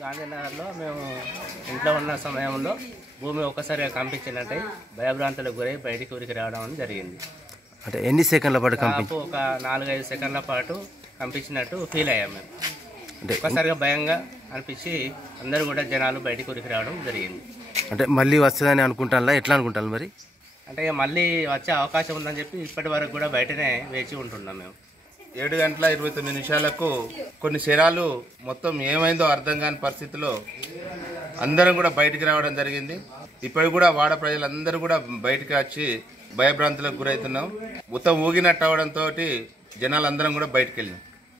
గాంధీనగర్లో మేము ఇంట్లో ఉన్న సమయంలో భూమి ఒక్కసారిగా కంపించినట్టు భయభ్రాంతులకు గురై బయటికి ఊరికి రావడం జరిగింది. అంటే ఎన్ని సెకండ్ల పాటు ఒక 4-5 సెకండ్ల పాటు కంపించినట్టు ఫీల్ అయ్యాం మేము. అంటే ఒక్కసారిగా భయంగా అనిపించి అందరూ కూడా జనాలు బయటికి ఊరికి రావడం జరిగింది. అంటే మళ్ళీ వస్తుందని అనుకుంటారా? ఎట్లా అనుకుంటారు మరి? అంటే మళ్ళీ వచ్చే అవకాశం ఉందని చెప్పి ఇప్పటి వరకు కూడా బయటనే వేచి ఉంటున్నాం మేము. 7:29 కొన్ని శరాలు మొత్తం ఏమైందో అర్థం కాని పరిస్థితిలో అందరం కూడా బయటికి రావడం జరిగింది. ఇప్పుడు కూడా వాడ ప్రజలందరూ కూడా బయటికి వచ్చి భయభ్రాంతులకు గురవుతున్నాం. మొత్తం ఊగినట్టు అవడంతో జనాలందరం కూడా బయటకు వెళ్ళాం.